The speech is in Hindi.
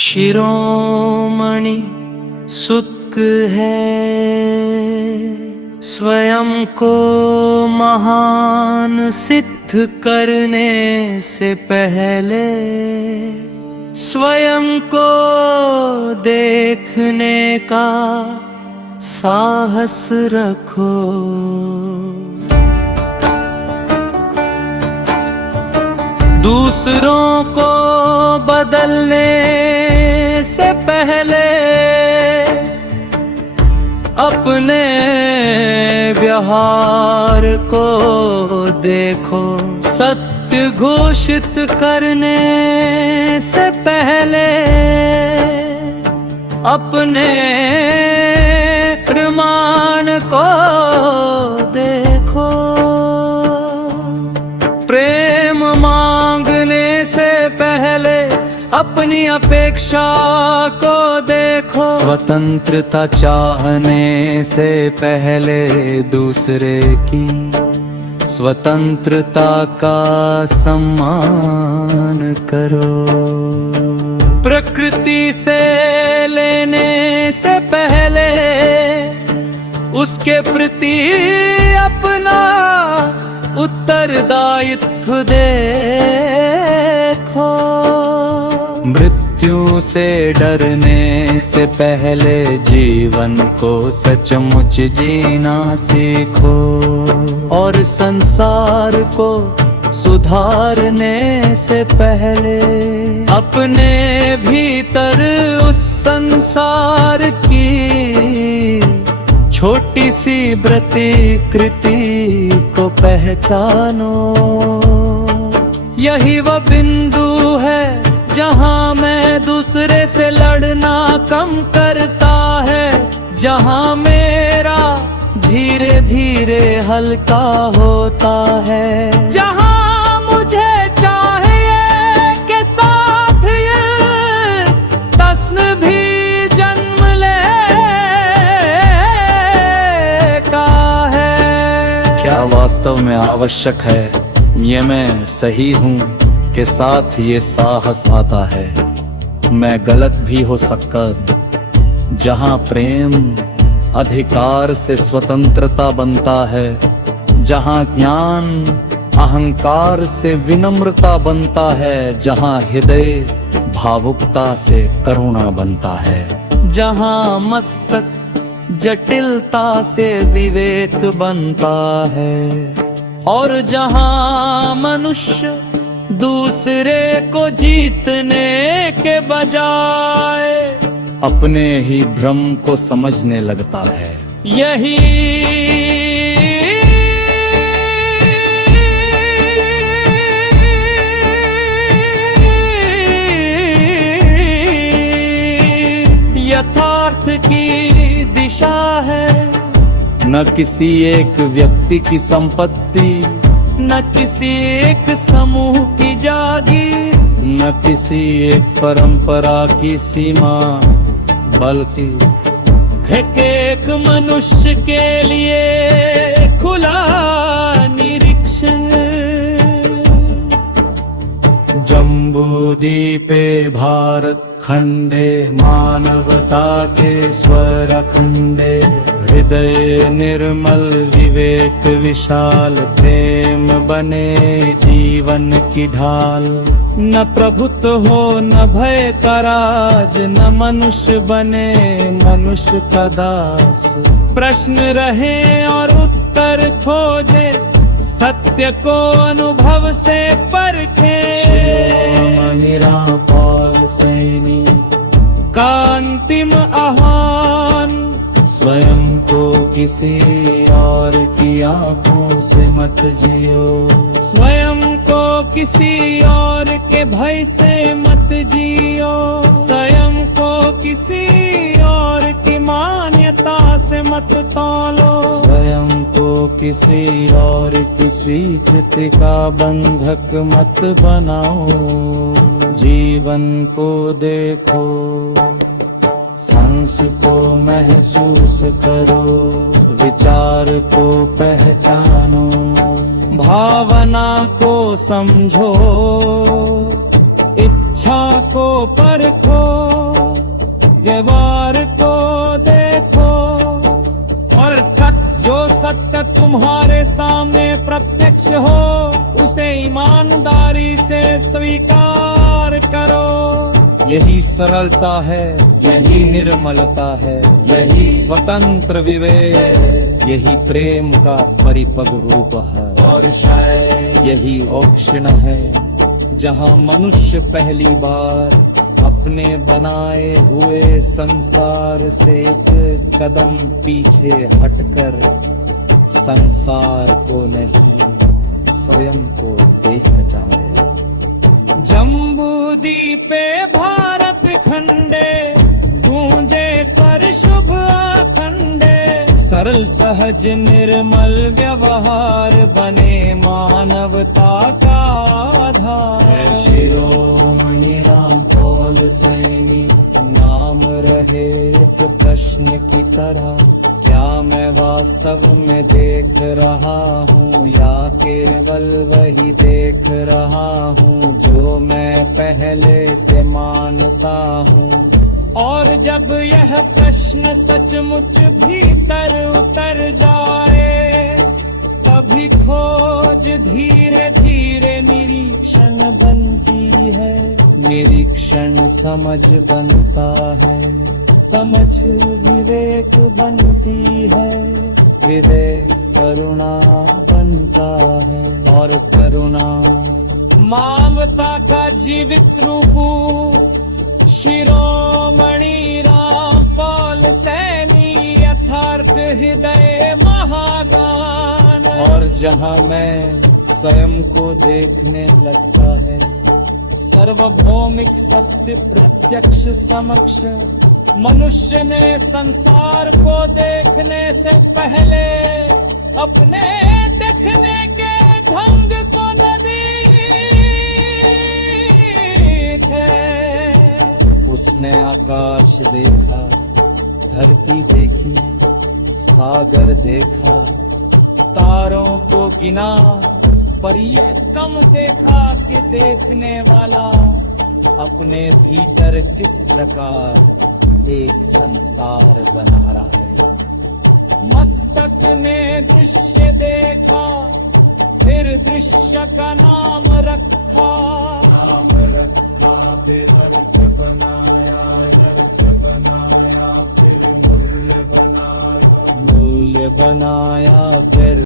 शिरोमणि सुख है, स्वयं को महान सिद्ध करने से पहले स्वयं को देखने का साहस रखो। दूसरों को बदलने से पहले अपने व्यवहार को देखो। सत्य घोषित करने से पहले अपने प्रमाण को देखो। प्रेम मांगने से पहले अपनी अपेक्षा को देखो। स्वतंत्रता चाहने से पहले दूसरे की स्वतंत्रता का सम्मान करो। प्रकृति से लेने से पहले उसके प्रति अपना उत्तरदायित्व देखो। मृत्यु से डरने से पहले जीवन को सचमुच जीना सीखो। और संसार को सुधारने से पहले अपने भीतर उस संसार की छोटी सी प्रतिकृति को पहचानो। यही वह बिंदु है जहां मैं दूसरे से लड़ना कम करता है, जहां मेरा धीरे धीरे हल्का होता है, जहां मुझे चाहिए कि साथ ये प्रश्न भी जन्म ले का है। क्या वास्तव में आवश्यक है ये मैं सही हूँ के साथ ये साहस आता है। मैं गलत भी हो सकता जहाँ प्रेम अधिकार से स्वतंत्रता बनता है, जहाँ ज्ञान अहंकार से विनम्रता बनता है, जहाँ हृदय भावुकता से करुणा बनता है, जहाँ मस्तक जटिलता से विवेक बनता है, और जहाँ मनुष्य दूसरे को जीतने के बजाय अपने ही भ्रम को समझने लगता है। यही यथार्थ की दिशा है। न किसी एक व्यक्ति की संपत्ति, न किसी एक समूह की जागीर, न किसी एक परंपरा की सीमा, बल्कि एक मनुष्य के लिए खुला निरीक्षण। जम्बूद्वीपे भारत खंडे मानवता के स्वर अखंडे, हृदय निर्मल विवेक विशाल, प्रेम बने जीवन की ढाल। न प्रभुत्व हो न भय का राज, न मनुष्य बने मनुष्य का दास। प्रश्न रहे और उत्तर खोजे, सत्य को अनुभव से परखे। निरापार सैनी का अंतिम आह्वान, स्वयं को किसी और की आंखों से मत जियो। स्वयं को किसी और के भय से मत जियो। स्वयं को किसी और की मान्यता से मत तौलो। स्वयं को किसी और की स्वीकृति का बंधक मत बनाओ। जीवन को देखो, सांस को महसूस करो, विचार को पहचानो, भावना को समझो, इच्छा को परखो। व्यवहार को देखो और जो सत्य तुम्हारे सामने प्रत्यक्ष हो उसे ईमानदारी से स्वीकार करो। यही सरलता है, यही निर्मलता है, यही स्वतंत्र विवेक, यही प्रेम का परिपक्व रूप है। और शायद यही वो क्षण है जहाँ मनुष्य पहली बार अपने बनाए हुए संसार से एक कदम पीछे हटकर संसार को नहीं स्वयं को देख जाए। जम्बूद्वीपे भारत खंडे गूंजे सर शुभ अखंडे, सरल सहज निर्मल व्यवहार बने मानवता का आधार। शिरोमणि रामपाल सैनी नाम रहे एक प्रश्न की तरह, क्या मैं वास्तव में देख रहा हूँ या केवल वही देख रहा हूँ जो मैं पहले से मानता हूँ। और जब यह प्रश्न सचमुच भीतर उतर जाए तभी खोज धीरे धीरे निरीक्षण बनती है, निरीक्षण समझ बनता है, समझ विवेक बनती है, विवेक करुणा बनता है और करुणा मानवता का जीवित रूप। शिरोमणि रामपाल सैनी यथार्थ हृदय महागान। और जहाँ मैं स्वयं को देखने लगता है सार्वभौमिक सत्य प्रत्यक्ष समक्ष, मनुष्य ने संसार को देखने से पहले अपने देखने के ढंग को न देखे। उसने आकाश देखा, धरती देखी, सागर देखा, तारों को गिना, पर यह कम देखा कि देखने वाला अपने भीतर किस प्रकार एक संसार बना रहा है। मस्तक ने दृश्य देखा, फिर दृश्य का नाम रखा, फिर अर्थ बनाया, फिर मूल्य बनाया, फिर